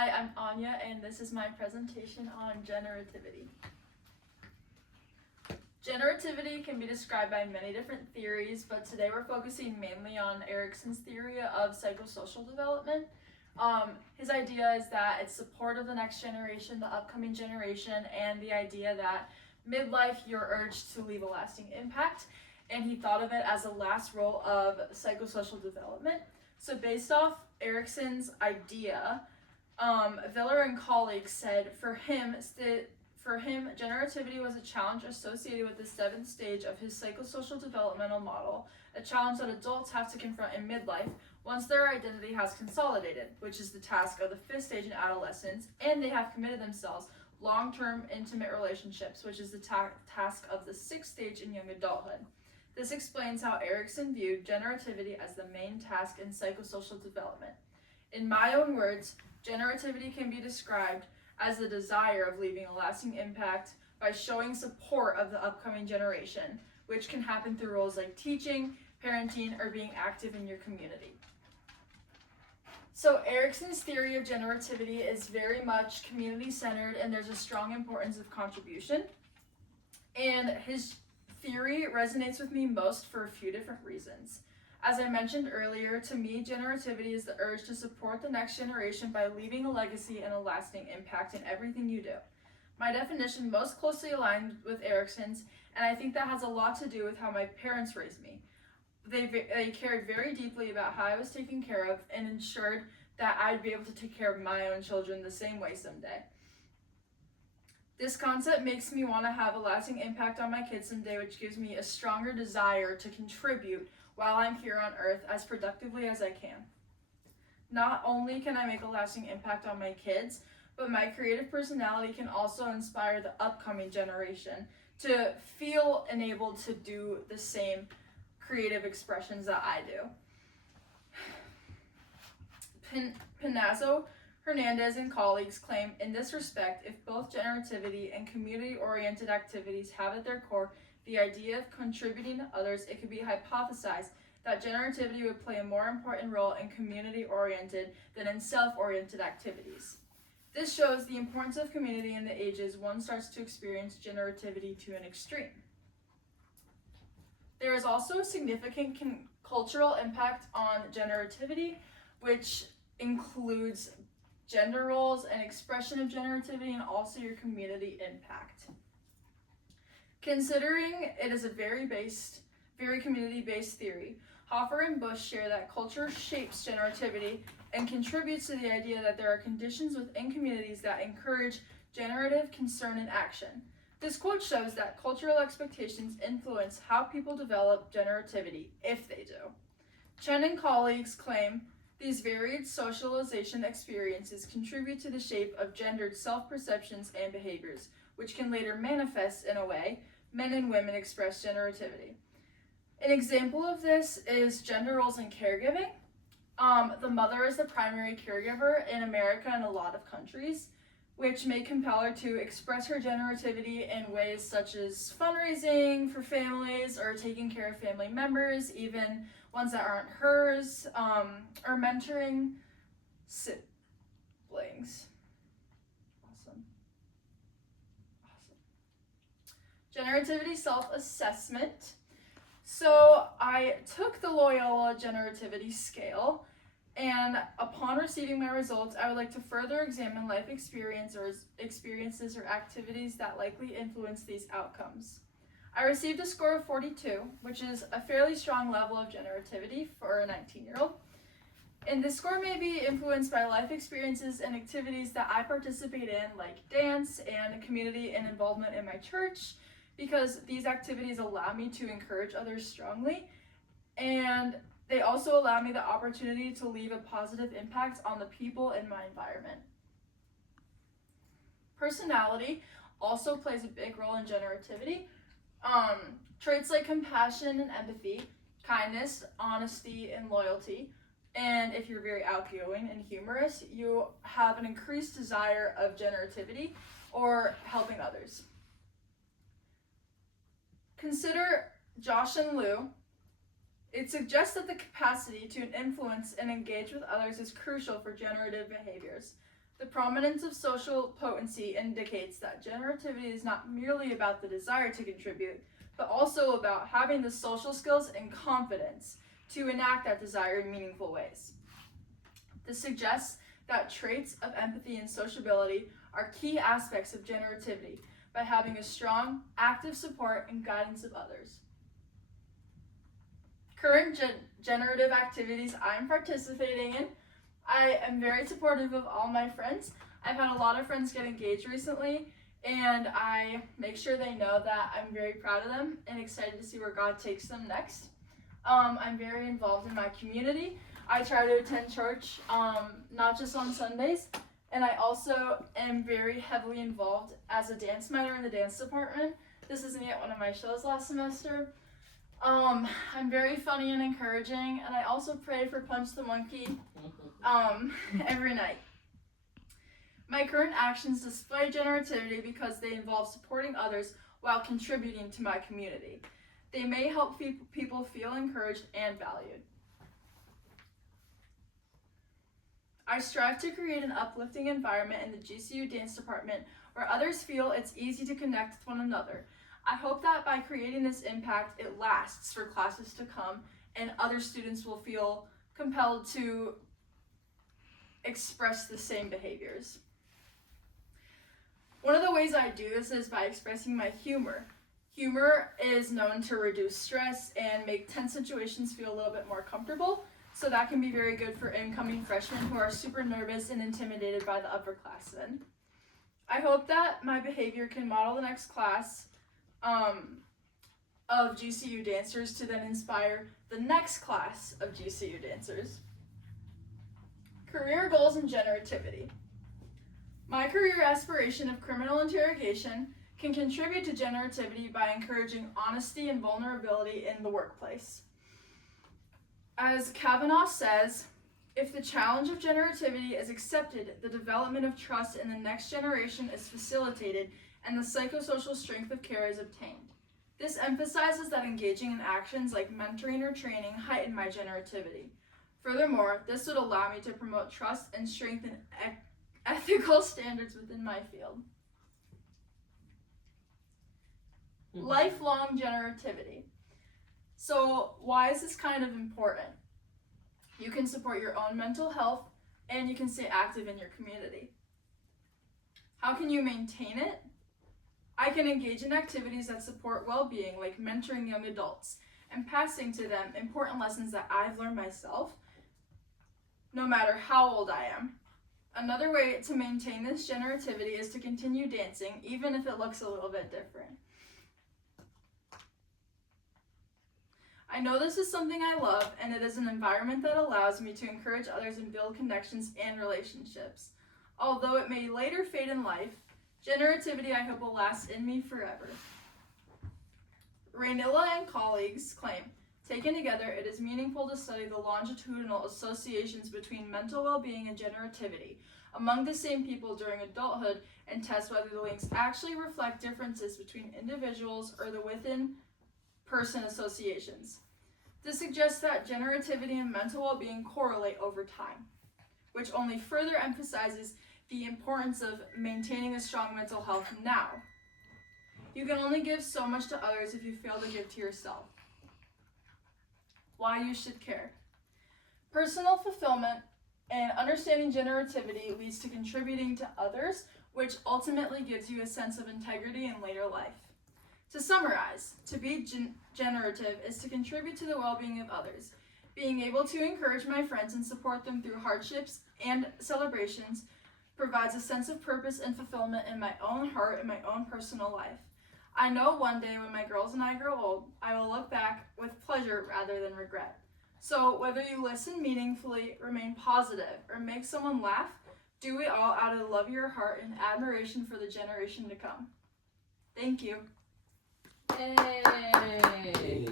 Hi, I'm Anya, and this is my presentation on generativity. Generativity can be described by many different theories, but today we're focusing mainly on Erikson's theory of psychosocial development. His idea is that it's support of the next generation, the upcoming generation, and the idea that midlife you're urged to leave a lasting impact, and he thought of it as the last role of psychosocial development. So based off Erikson's idea, Viller and colleagues said for him, generativity was a challenge associated with the seventh stage of his psychosocial developmental model, a challenge that adults have to confront in midlife once their identity has consolidated, which is the task of the fifth stage in adolescence, and they have committed themselves long-term intimate relationships, which is the task of the sixth stage in young adulthood. This explains how Erikson viewed generativity as the main task in psychosocial development. In my own words, generativity can be described as the desire of leaving a lasting impact by showing support of the upcoming generation, which can happen through roles like teaching, parenting, or being active in your community. So Erikson's theory of generativity is very much community-centered, and there's a strong importance of contribution. And his theory resonates with me most for a few different reasons. As I mentioned earlier, to me, generativity is the urge to support the next generation by leaving a legacy and a lasting impact in everything you do. My definition most closely aligned with Erikson's, and I think that has a lot to do with how my parents raised me. They cared very deeply about how I was taken care of and ensured that I'd be able to take care of my own children the same way someday. This concept makes me want to have a lasting impact on my kids someday, which gives me a stronger desire to contribute while I'm here on Earth as productively as I can. Not only can I make a lasting impact on my kids, but my creative personality can also inspire the upcoming generation to feel enabled to do the same creative expressions that I do. Pinazzo, Hernandez, and colleagues claim in this respect, if both generativity and community-oriented activities have at their core the idea of contributing to others, it could be hypothesized that generativity would play a more important role in community-oriented than in self-oriented activities. This shows the importance of community in the ages one starts to experience generativity to an extreme. There is also a significant cultural impact on generativity, which includes gender roles and expression of generativity, and also your community impact. Considering it is a very community-based theory, Hoffer and Bush share that culture shapes generativity and contributes to the idea that there are conditions within communities that encourage generative concern and action. This quote shows that cultural expectations influence how people develop generativity, if they do. Chen and colleagues claim these varied socialization experiences contribute to the shape of gendered self-perceptions and behaviors, which can later manifest in a way men and women express generativity. An example of this is gender roles in caregiving. The mother is the primary caregiver in America and a lot of countries, which may compel her to express her generativity in ways such as fundraising for families or taking care of family members, even ones that aren't hers, or mentoring siblings. Awesome. Generativity self-assessment. So I took the Loyola generativity scale, and upon receiving my results, I would like to further examine life experiences or activities that likely influence these outcomes. I received a score of 42, which is a fairly strong level of generativity for a 19-year-old. And this score may be influenced by life experiences and activities that I participate in, like dance and community and involvement in my church, because these activities allow me to encourage others strongly, and they also allow me the opportunity to leave a positive impact on the people in my environment. Personality also plays a big role in generativity. Traits like compassion and empathy, kindness, honesty, and loyalty. And if you're very outgoing and humorous, you have an increased desire of generativity or helping others. Consider Josh and Lou. It suggests that the capacity to influence and engage with others is crucial for generative behaviors. The prominence of social potency indicates that generativity is not merely about the desire to contribute, but also about having the social skills and confidence to enact that desire in meaningful ways. This suggests that traits of empathy and sociability are key aspects of generativity by having a strong, active support and guidance of others. Current generative activities I'm participating in, I am very supportive of all my friends. I've had a lot of friends get engaged recently, and I make sure they know that I'm very proud of them and excited to see where God takes them next. I'm very involved in my community. I try to attend church, not just on Sundays, and I also am very heavily involved as a dance minor in the dance department. This is me at one of my shows last semester. I'm very funny and encouraging, and I also pray for Punch the Monkey every night. My current actions display generativity because they involve supporting others while contributing to my community. They may help people feel encouraged and valued. I strive to create an uplifting environment in the GCU dance department where others feel it's easy to connect with one another. I hope that by creating this impact, it lasts for classes to come and other students will feel compelled to express the same behaviors. One of the ways I do this is by expressing my humor. Humor is known to reduce stress and make tense situations feel a little bit more comfortable, so that can be very good for incoming freshmen who are super nervous and intimidated by the upperclassmen. I hope that my behavior can model the next class of GCU dancers to then inspire the next class of GCU dancers. Career goals and generativity. My career aspiration of criminal interrogation can contribute to generativity by encouraging honesty and vulnerability in the workplace. As Kavanaugh says, if the challenge of generativity is accepted, the development of trust in the next generation is facilitated and the psychosocial strength of care is obtained. This emphasizes that engaging in actions like mentoring or training heighten my generativity. Furthermore, this would allow me to promote trust and strengthen ethical standards within my field. Lifelong generativity. So why is this kind of important? You can support your own mental health and you can stay active in your community. How can you maintain it? I can engage in activities that support well-being, like mentoring young adults and passing to them important lessons that I've learned myself, no matter how old I am. Another way to maintain this generativity is to continue dancing, even if it looks a little bit different. I know this is something I love, and it is an environment that allows me to encourage others and build connections and relationships. Although it may later fade in life, generativity I hope will last in me forever. Raynilla and colleagues claim, taken together, it is meaningful to study the longitudinal associations between mental well-being and generativity among the same people during adulthood and test whether the links actually reflect differences between individuals or the within-person associations. This suggests that generativity and mental well-being correlate over time, which only further emphasizes the importance of maintaining a strong mental health now. You can only give so much to others if you fail to give to yourself. Why you should care. Personal fulfillment and understanding generativity leads to contributing to others, which ultimately gives you a sense of integrity in later life. To summarize, to be generative is to contribute to the well-being of others. Being able to encourage my friends and support them through hardships and celebrations provides a sense of purpose and fulfillment in my own heart and my own personal life. I know one day when my girls and I grow old, I will look back with pleasure rather than regret. So whether you listen meaningfully, remain positive, or make someone laugh, do it all out of the love of your heart and admiration for the generation to come. Thank you. Yay!